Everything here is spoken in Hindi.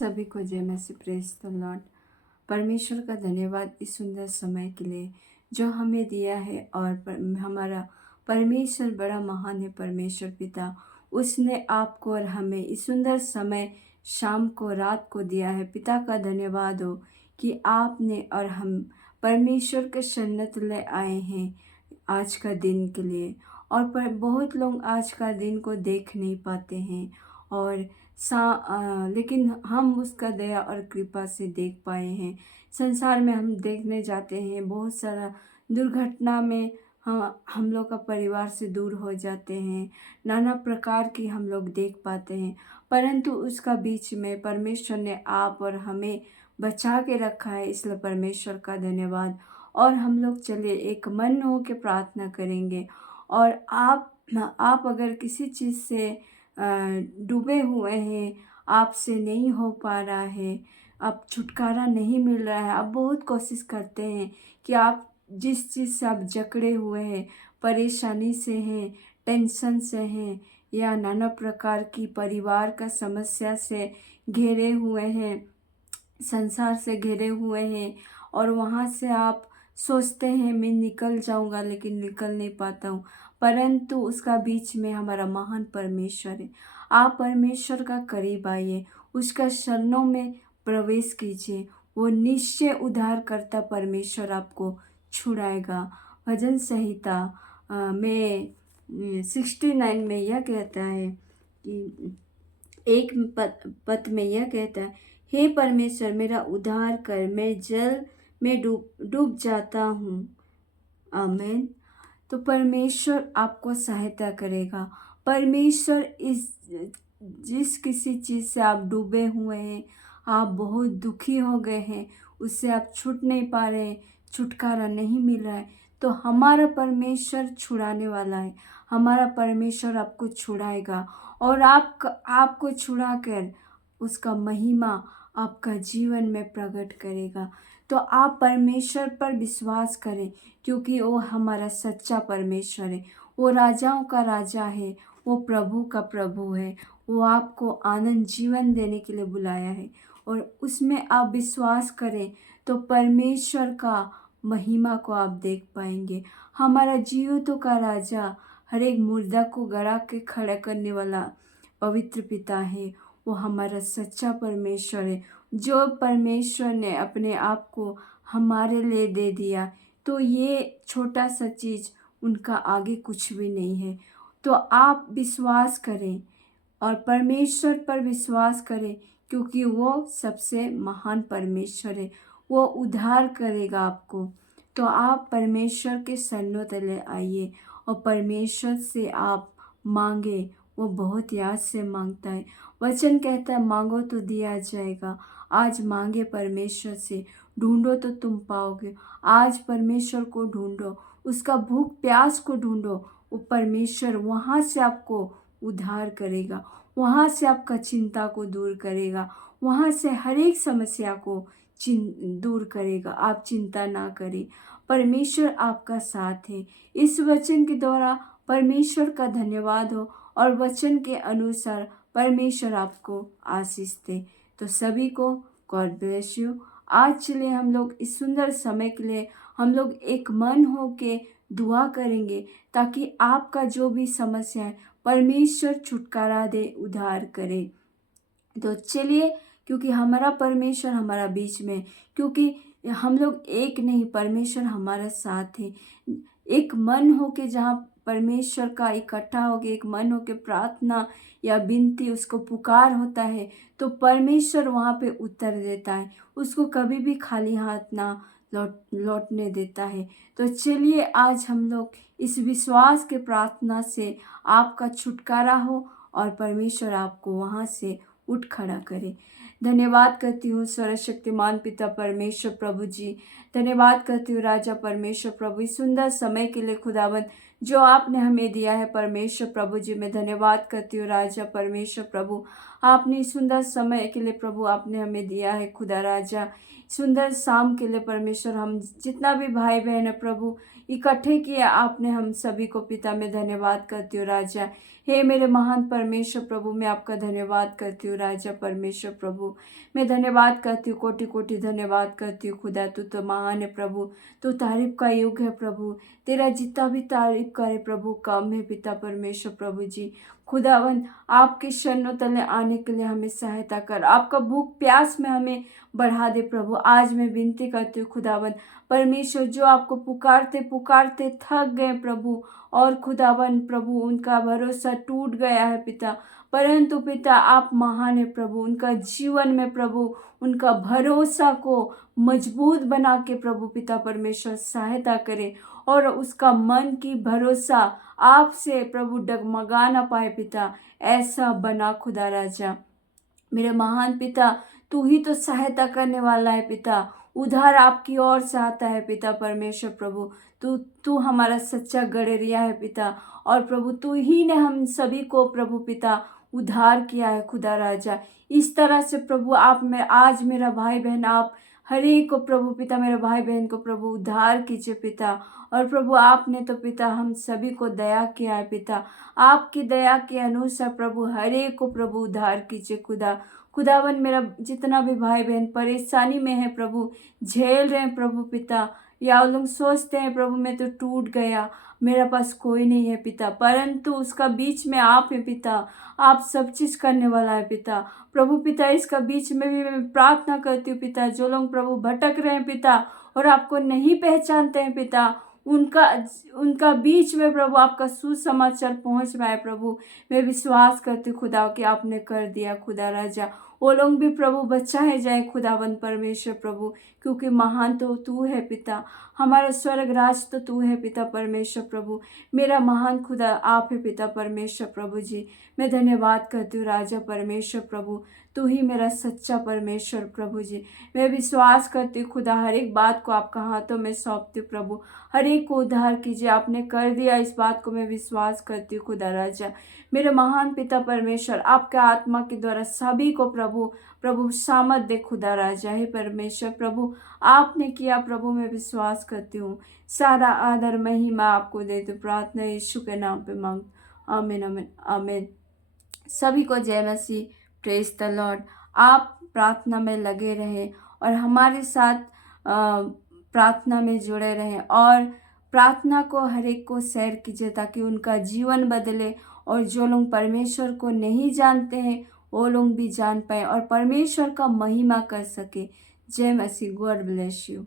सभी को जय मसीह, प्रेज द लॉर्ड। परमेश्वर का धन्यवाद इस सुंदर समय के लिए जो हमें दिया है। और हमारा परमेश्वर बड़ा महान है। परमेश्वर पिता, उसने आपको और हमें इस सुंदर समय शाम को रात को दिया है। पिता का धन्यवाद हो कि आपने और हम परमेश्वर के सन्नत ले आए हैं आज का दिन के लिए। और बहुत लोग आज का दिन को देख नहीं पाते हैं और लेकिन हम उसका दया और कृपा से देख पाए हैं। संसार में हम देखने जाते हैं बहुत सारा दुर्घटना में हम लोग का परिवार से दूर हो जाते हैं। नाना प्रकार की हम लोग देख पाते हैं, परंतु उसका बीच में परमेश्वर ने आप और हमें बचा के रखा है। इसलिए परमेश्वर का धन्यवाद। और हम लोग चलिए एक मन हो के प्रार्थना करेंगे। और आप अगर किसी चीज़ से डूबे हुए हैं, आपसे नहीं हो पा रहा है, आप छुटकारा नहीं मिल रहा है, आप बहुत कोशिश करते हैं कि आप जिस चीज़ से आप जकड़े हुए हैं, परेशानी से हैं, टेंशन से हैं, या नाना प्रकार की परिवार का समस्या से घिरे हुए हैं, संसार से घिरे हुए हैं, और वहाँ से आप सोचते हैं मैं निकल जाऊंगा लेकिन निकल नहीं पाता हूँ, परंतु उसका बीच में हमारा महान परमेश्वर है। आप परमेश्वर का करीब आइए, उसका शरणों में प्रवेश कीजिए। वो निश्चय उद्धार करता परमेश्वर आपको छुड़ाएगा। भजन संहिता में 69 में यह कहता है कि एक पद में यह कहता है, हे परमेश्वर मेरा उद्धार कर, मैं जल में डूब जाता हूँ। आमीन। तो परमेश्वर आपको सहायता करेगा। परमेश्वर जिस किसी चीज़ से आप डूबे हुए हैं, आप बहुत दुखी हो गए हैं, उससे आप छूट नहीं पा रहे हैं, छुटकारा नहीं मिल रहा है, तो हमारा परमेश्वर छुड़ाने वाला है। हमारा परमेश्वर आपको छुड़ाएगा और आपको छुड़ा कर उसका महिमा आपका जीवन में प्रकट करेगा। तो आप परमेश्वर पर विश्वास करें, क्योंकि वो हमारा सच्चा परमेश्वर है। वो राजाओं का राजा है, वो प्रभु का प्रभु है। वो आपको आनंद जीवन देने के लिए बुलाया है, और उसमें आप विश्वास करें तो परमेश्वर का महिमा को आप देख पाएंगे। हमारा जीवितों का राजा, हर एक मुर्दा को गड़ा के खड़ा करने वाला पवित्र पिता है। वो हमारा सच्चा परमेश्वर है, जो परमेश्वर ने अपने आप को हमारे लिए दे दिया। तो ये छोटा सा चीज़ उनका आगे कुछ भी नहीं है। तो आप विश्वास करें और परमेश्वर पर विश्वास करें, क्योंकि वो सबसे महान परमेश्वर है। वो उद्धार करेगा आपको। तो आप परमेश्वर के शरणों तले आइए और परमेश्वर से आप मांगे। वो बहुत याद से मांगता है। वचन कहता है मांगो तो दिया जाएगा। आज मांगे परमेश्वर से, ढूंढो तो तुम पाओगे। आज परमेश्वर को ढूंढो, उसका भूख प्यास को ढूंढो। वो परमेश्वर वहाँ से आपको उद्धार करेगा, वहाँ से आपका चिंता को दूर करेगा, वहाँ से हर एक समस्या को दूर करेगा। आप चिंता ना करें, परमेश्वर आपका साथ है। इस वचन के द्वारा परमेश्वर का धन्यवाद हो और वचन के अनुसार परमेश्वर आपको आशीष दे। तो सभी को गॉड ब्लेस यू। आज चलिए हम लोग इस सुंदर समय के लिए हम लोग एक मन हो के दुआ करेंगे, ताकि आपका जो भी समस्या है परमेश्वर छुटकारा दे, उद्धार करे। तो चलिए, क्योंकि हमारा परमेश्वर हमारा बीच में, क्योंकि हम लोग एक नहीं, परमेश्वर हमारा साथ है। एक मन हो के जहाँ परमेश्वर का इकट्ठा हो के एक मन हो के प्रार्थना या विनती उसको पुकार होता है, तो परमेश्वर वहाँ पे उत्तर देता है। उसको कभी भी खाली हाथ ना लौटने देता है। तो चलिए आज हम लोग इस विश्वास के प्रार्थना से आपका छुटकारा हो और परमेश्वर आपको वहाँ से उठ खड़ा करे। धन्यवाद करती हूँ सर्वशक्तिमान पिता परमेश्वर प्रभु जी। धन्यवाद करती हूँ राजा परमेश्वर प्रभु, इस सुंदर समय के लिए खुदावंद जो आपने हमें दिया है परमेश्वर प्रभु जी। मैं धन्यवाद करती हूँ राजा परमेश्वर प्रभु, आपने इस सुंदर समय के लिए प्रभु आपने हमें दिया है खुदा राजा। सुंदर शाम के लिए परमेश्वर, हम जितना भी भाई बहन है प्रभु, इकट्ठे किया आपने हम सभी को पिता, मैं धन्यवाद करती हूँ राजा। हे मेरे महान परमेश्वर प्रभु, मैं आपका धन्यवाद करती हूँ राजा परमेश्वर प्रभु। मैं धन्यवाद करती हूँ, कोटि कोटि धन्यवाद करती हूँ खुदा। तू तो महान है प्रभु, तू तारीफ का योग है प्रभु। तेरा जितना भी तारीफ करे प्रभु कम है पिता परमेश्वर प्रभु जी। खुदावन आपके शरणों तले आने के लिए हमें सहायता कर, आपका भूख प्यास में हमें बढ़ा दे प्रभु। आज मैं विनती करती हूँ खुदावन परमेश्वर, जो आपको पुकारते पुकारते थक गए प्रभु, और खुदावन प्रभु उनका भरोसा टूट गया है पिता, परंतु पिता आप महान है प्रभु। उनका जीवन में प्रभु उनका भरोसा को मजबूत बना के प्रभु पिता परमेश्वर सहायता करे, और उसका मन की भरोसा आपसे प्रभु डगमगा ना पाए पिता, ऐसा बना खुदा राजा। मेरे महान पिता, तू ही तो सहायता करने वाला है पिता, उधार आपकी ओर से आता है पिता परमेश्वर प्रभु। तू हमारा सच्चा गड़ेरिया है पिता, और प्रभु तू ही ने हम सभी को प्रभु पिता उद्धार किया है खुदा राजा। इस तरह से प्रभु आप में आज मेरा भाई बहन, आप हर एक को प्रभु पिता, मेरे भाई बहन को प्रभु उद्धार कीजिए पिता। और प्रभु आपने तो पिता हम सभी को दया किया है पिता, आपकी दया के अनुसार प्रभु हर एक को प्रभु उद्धार कीजिए खुदा। खुदावन मेरा जितना भी भाई बहन परेशानी में है प्रभु, झेल रहे हैं प्रभु पिता, या लोग सोचते हैं प्रभु मैं तो टूट गया, मेरा पास कोई नहीं है पिता, परंतु उसका बीच में आप है पिता, आप सब चीज़ करने वाला है पिता। प्रभु पिता इसका बीच में भी मैं प्रार्थना करती हूँ पिता, जो लोग प्रभु भटक रहे हैं पिता और आपको नहीं पहचानते हैं पिता, उनका बीच में प्रभु आपका सुसमाचार पहुँच पाए प्रभु। मैं विश्वास करती हूँ खुदा कि आपने कर दिया खुदा राजा। वो लोग भी प्रभु बचाए जाए खुदावन परमेश्वर प्रभु, क्योंकि महान तो तू है पिता, हमारा स्वर्ग राज तो तू है पिता परमेश्वर प्रभु। मेरा महान खुदा आप है पिता परमेश्वर प्रभु जी। मैं धन्यवाद करती हूँ राजा परमेश्वर प्रभु, तू ही मेरा सच्चा परमेश्वर प्रभु जी। मैं विश्वास करती हूँ खुदा, हर एक बात को आपका हाथों में सौंपती हूँ प्रभु, हर एक को उद्धार कीजिए, आपने कर दिया इस बात को मैं विश्वास करती हूँ खुदा राजा। मेरे महान पिता परमेश्वर, आपके आत्मा के द्वारा सभी को प्रभु सामर्थ दे खुदा राजा। हे परमेश्वर प्रभु, आपने किया प्रभु, मैं विश्वास करती हूँ। सारा आदर महिमा आपको देती हूँ, प्रार्थना यीशु के नाम पे मांग, आमीन आमीन आमीन। सभी को जय मसीह, प्रेज द लॉर्ड। आप प्रार्थना में लगे रहें और हमारे साथ प्रार्थना में जुड़े रहें, और प्रार्थना को हर एक को शेयर कीजिए ताकि उनका जीवन बदले, और जो लोग परमेश्वर को नहीं जानते हैं वो लोग भी जान पाए और परमेश्वर का महिमा कर सके। जय मसीह। God bless you.